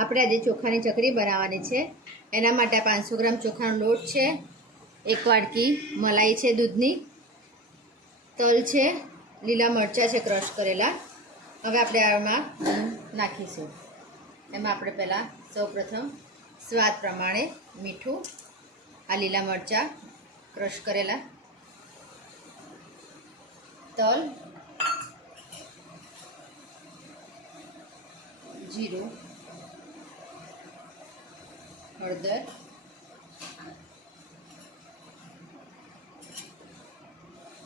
આપણે આજે ચોખાની ચકરી બનાવવાની છે। એના માટે 500 ગ્રામ ચોખાનો લોટ છે, 1 વાટકી મલાઈ છે દૂધની, તલ છે, લીલા મરચાં છે ક્રશ કરેલા। હવે આપણે આમાં નાખીશું। એમાં આપણે પહેલાં સૌપ્રથમ સ્વાદ પ્રમાણે મીઠું, આ લીલા મરચાં ક્રશ કરેલા, તલ, જીરું, હળદર,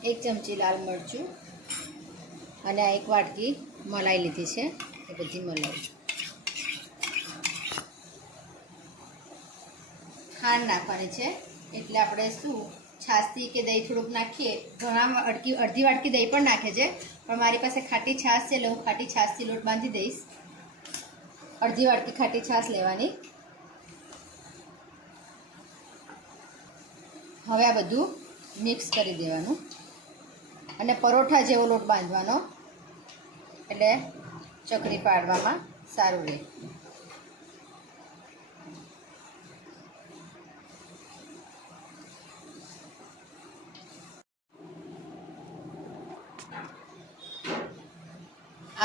એક ચમચી લાલ મરચું અને આ 1 વાટકી મલાઈ લીધી છે। એ બધી મલાઈ, ખાંડ નાખવાની છે। એટલે આપણે શું છાશથી કે દહીં થોડુંક નાખીએ। ઘણા અડધી વાટકી દહીં પણ નાખે છે, પણ મારી પાસે ખાટી છાશ છે એટલે હું ખાટી છાશથી લોટ બાંધી દઈશ। અડધી વાટકી ખાટી છાશ લેવાની। હવે આ બધું મિક્સ કરી દેવાનું અને પરોઠા જેવો લોટ બાંધવાનો, એટલે ચકરી પાડવામાં સારું રહે।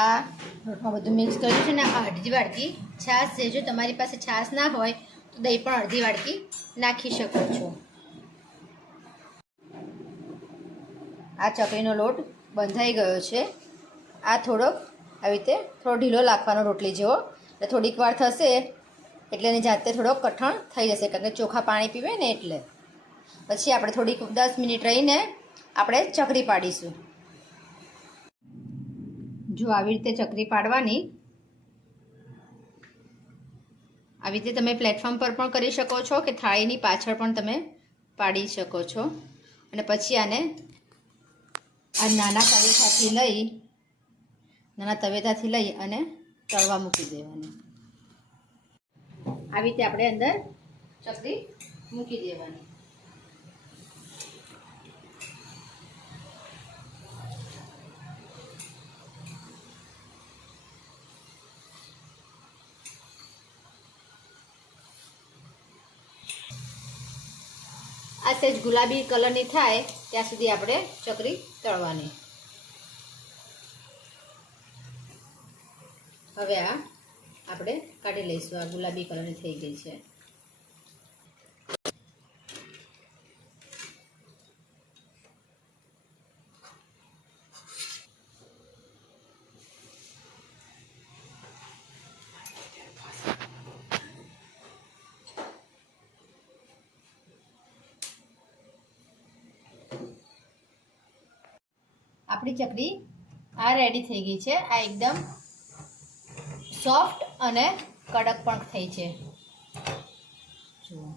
આ લોટમાં બધું મિક્સ કર્યું છે ને આ અડધી વાટકી છાશ છે। જો તમારી પાસે છાશ ના હોય તો દહીં પણ અડધી વાટકી નાખી શકો છો। આ ચકરીનો લોટ બંધાઈ ગયો છે। આ થોડોક આવી રીતે થોડો ઢીલો રાખવાનો રોટલી જેવો, એટલે થોડીક વાર થશે એટલે એની જાતે થોડોક કઠણ થઈ જશે, કારણ કે ચોખા પાણી પીવે ને એટલે। પછી આપણે થોડીક 10 મિનિટ રહીને આપણે ચકરી પાડીશું। જો આવી રીતે ચકરી પાડવાની, આવી રીતે તમે પ્લેટફોર્મ પર પણ કરી શકો છો કે થાળીની પાછળ પણ તમે પાડી શકો છો। અને પછી આને આ નાના તવેથાથી લઈ અને તળવા મૂકી દેવાની। આવી રીતે આપણે અંદર ચકરી મૂકી દેવાની। આ સહેજ ગુલાબી કલરની થાય ત્યાં સુધી આપણે ચકરી તળવાની। હવે આ આપણે કાઢી લઈશું। આ ગુલાબી કલરની થઈ ગઈ છે। આપણી ચકરી આ રેડી થઈ ગઈ છે। આ એકદમ સોફ્ટ અને કડક પણ થઈ છે। જુઓ।